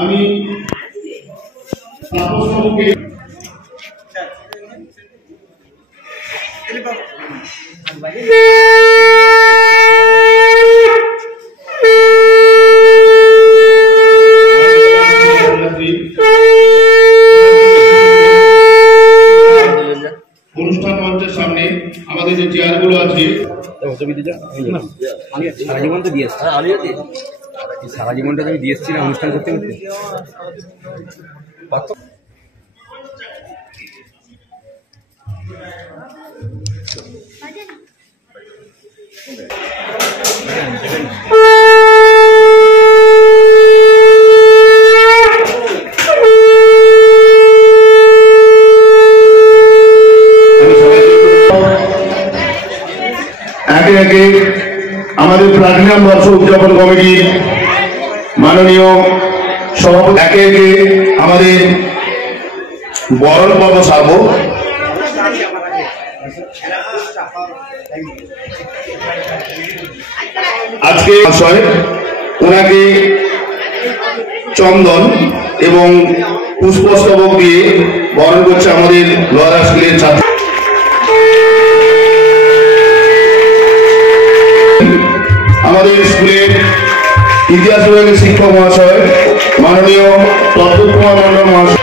আমি তাপসবাবুকে অনুষ্ঠান মঞ্চের সামনে আমাদের যে চেয়ারগুলো আছে সারা জীবন তো দিয়ে এসছি, সারা জীবনটা আমি দিয়ে এসছি না অনুষ্ঠান করতে করতে। একে একে আমাদের প্লাটিনাম বর্ষ উদযাপন কমিটির মাননীয় সভাপতি একে একে আমাদের বরণ পর্ব সারব। আজকে ওনাকে চন্দন এবং পুষ্পস্তবক দিয়ে বরণ করছে আমাদের লোয়ার স্কুলের ছাত্র। আমাদের স্কুলের ইতিহাস বিভাগের শিক্ষক মহাশয় মাননীয় তদ্ভুত কুমার মন্ডল মহাশয়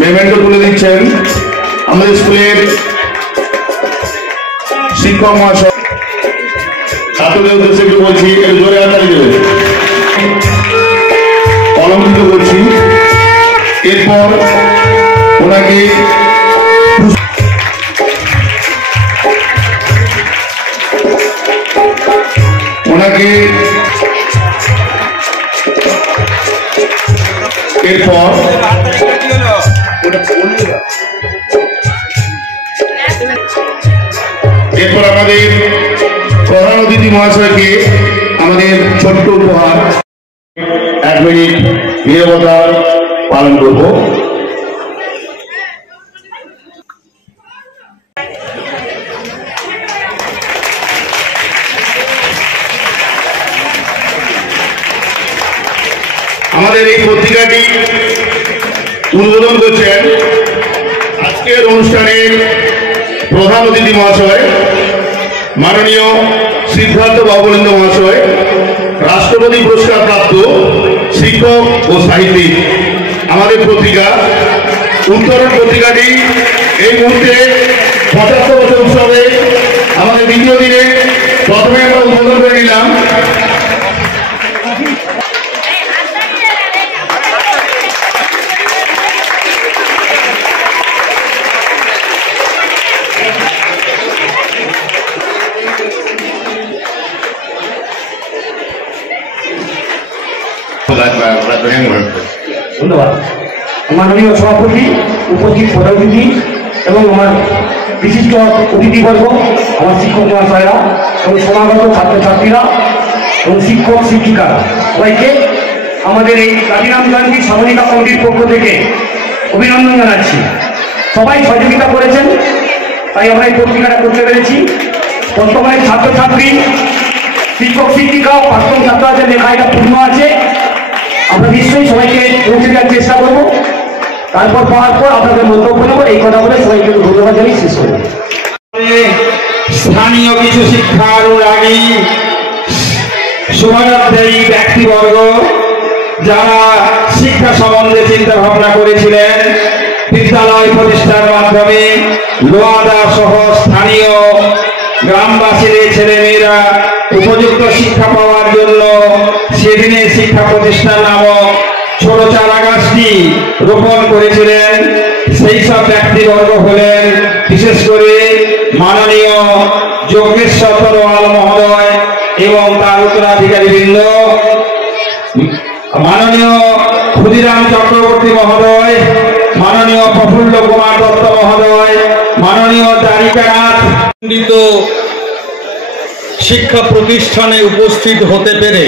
মেমেন্টো তুলে দিচ্ছেন। আমাদের স্কুলের শিক্ষক মহাশয় ছাত্রদের উদ্দেশ্যে একটু বলছি, একটু জোরে হাততালি দেবে, অলঙ্কৃত করছি। এরপর ওনাকে এরপর আমাদের প্রধান অতিথি মহাশয়কে আমাদের ছোট্ট উপহার 1 মিনিট নীরবতা পালন করব। আমাদের এই পত্রিকাটি উদ্বোধন করছেন আজকের অনুষ্ঠানের প্রধান অতিথি মহাশয় মাননীয় সিদ্ধার্থ বাবুলেন্দ্র মহাশয়, রাষ্ট্রপতি পুরস্কার প্রাপ্ত শিক্ষক ও সাহিত্যিক। আমাদের পত্রিকা উত্তরণ পত্রিকাটি এই মুহূর্তে 75 বছর উৎসবে আমাদের দ্বিতীয় দিনে প্রথমে আমরা উদ্বোধন করে নিলাম। ধন্যবাদ মাননীয় সভাপতি, উপস্থিত প্রধান অতিথি এবং আমার বিশিষ্ট অতিথিবর্গ, আমার শিক্ষক মহাশয়রা এবং সমাগত ছাত্রছাত্রীরা এবং শিক্ষক শিক্ষিকারা, সবাইকে আমাদের এই প্লাটিনাম গান্ধী সামরিকা কমিটির পক্ষ থেকে অভিনন্দন জানাচ্ছি। সবাই সহযোগিতা করেছেন, তাই আমরা এই পত্রিকাটা করতে পেরেছি। বর্তমানে ছাত্রছাত্রী, শিক্ষক শিক্ষিকা, প্রাক্তন ছাত্রদের লেখা এটা পূর্ণ আছে। আমরা নিশ্চয়ই সবাইকে পৌঁছে দেওয়ার চেষ্টা করবো। তারপর পাওয়ার পর আপনাদের মন্তব্য নেব। এই কথা বলে সবাইকে ধন্যবাদ জানিয়ে শেষ করবো। স্থানীয় কিছু শিক্ষানুরাগী শুভানুধ্যায়ী ব্যক্তিবর্গ যারা শিক্ষা সম্বন্ধে চিন্তা ভাবনা করেছিলেন, বিদ্যালয় প্রতিষ্ঠার মাধ্যমে লোয়াদা সহ স্থানীয় গ্রামবাসীদের ছেলেমেয়েরা উপযুক্ত শিক্ষা পাওয়ার জন্য সেদিনে শিক্ষা প্রতিষ্ঠান নামক ছোট চারা গাছটি রোপণ করেছিলেন। সেই সব ব্যক্তিবর্গ হলেন বিশেষ করে মাননীয় যোগেশ্বর তরোয়াল মহোদয় এবং তার উত্তরাধিকারীবৃন্দ, মাননীয় ক্ষুদিরাম চক্রবর্তী মহোদয়, মাননীয় প্রফুল্ল কুমার দত্ত মহোদয়, মাননীয় দ্বারিকানাথ পণ্ডিত শিক্ষা প্রতিষ্ঠানে উপস্থিত হতে পেরে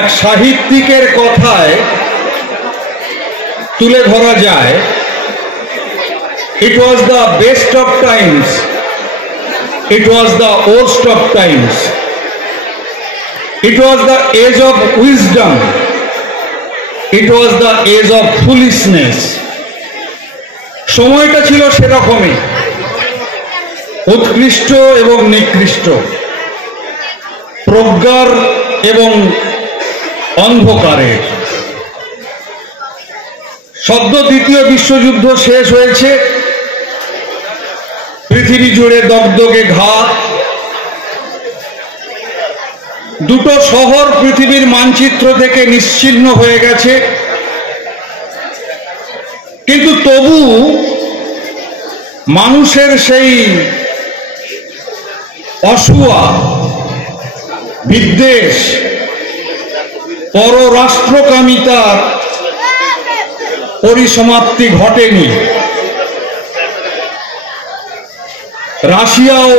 এক সাহিত্যিকের কথায় তুলে ধরা যায়, it was the best of times it was the worst of times. It was the age of wisdom. It was the age of foolishness. সময়টা ছিল সেরকমই, উৎকৃষ্ট এবং নিকৃষ্ট, প্রজ্ঞার এবং অন্ধকারের। সদ্য দ্বিতীয় বিশ্বযুদ্ধ শেষ হয়েছে, পৃথিবী জুড়ে দগদগে ঘাত। দুটো শহর পৃথিবীর মানচিত্র থেকে নিশ্চিহ্ন হয়ে গেছে, কিন্তু তবু মানুষের সেই অসূয়া বিদ্বেষ, পররাষ্ট্রকামিতার পরিসমাপ্তি ঘটেনি। রাশিয়াও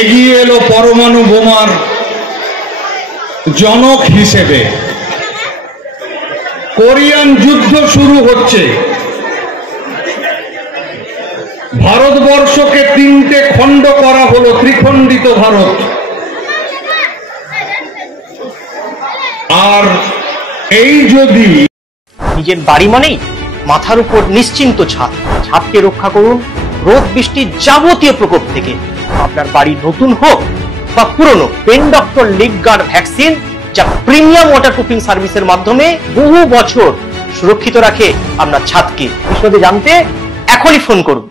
এগিয়ে এলো পরমাণু বোমার জনক হিসেবে। কোরিয়ান যুদ্ধ শুরু হচ্ছে। ভারতবর্ষকে তিনটে খণ্ড করা হলো, ত্রিখণ্ডিত ভারত। আর এই যদি নিজের বাড়ি মানেই মাথার উপর নিশ্চিন্ত ছাদ, ছাদকে রক্ষা করুন রোদ বৃষ্টির যাবতীয় প্রকোপ থেকে। আপনার বাড়ি নতুন হোক বা পুরনো, pen doctor leak guard vaccine, যা প্রিমিয়াম ওয়াটারপ্রুফিং সার্ভিসের মাধ্যমে বহু বছর সুরক্ষিত রাখে আপনার ছাদকে। বিশদে জানতে এখনই ফোন করুন।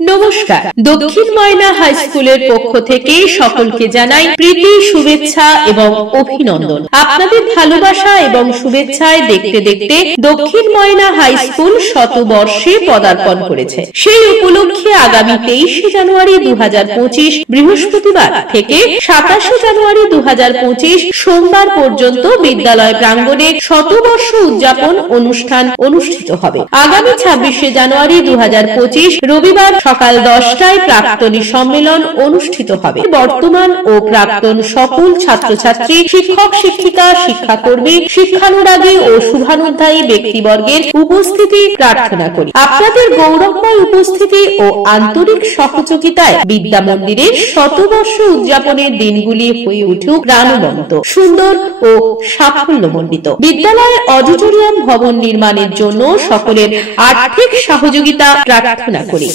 নমস্কার, দক্ষিণ ময়না হাই স্কুলের পক্ষ থেকে সকলকে জানাই প্রীতি, শুভেচ্ছা এবং অভিনন্দন। আপনাদের ভালোবাসা এবং শুভেচ্ছায় দেখতে দেখতে দক্ষিণ ময়না হাই স্কুল শতবর্ষে পদার্পণ করেছে। সেই উপলক্ষে আগামী 23 জানুয়ারি 2025 বৃহস্পতিবার থেকে 27 জানুয়ারি 2025 সোমবার পর্যন্ত বিদ্যালয় প্রাঙ্গণে শতবর্ষ উদযাপন অনুষ্ঠান অনুষ্ঠিত হবে। আগামী 26 জানুয়ারি 2025 রবিবার সকাল 10টায় প্রাক্তনী সম্মেলন অনুষ্ঠিত হবে। বর্তমান ও প্রাক্তন সকল ছাত্রছাত্রী, শিক্ষক শিক্ষিকা, শিক্ষাকর্মী, শিক্ষানুরাগী ও শুভানুধ্যায়ী ব্যক্তিবর্গের উপস্থিতি প্রার্থনা করি। আপনাদের গৌরবময় উপস্থিতি ও আন্তরিক সহযোগিতায় বিদ্যা মন্দিরের শতবর্ষ উদযাপনের দিনগুলি হয়ে উঠুক প্রাণবন্ত, সুন্দর ও সাফল্যমণ্ডিত। বিদ্যালয়ের অডিটোরিয়াম ভবন নির্মাণের জন্য সকলের আর্থিক সহযোগিতা প্রার্থনা করি।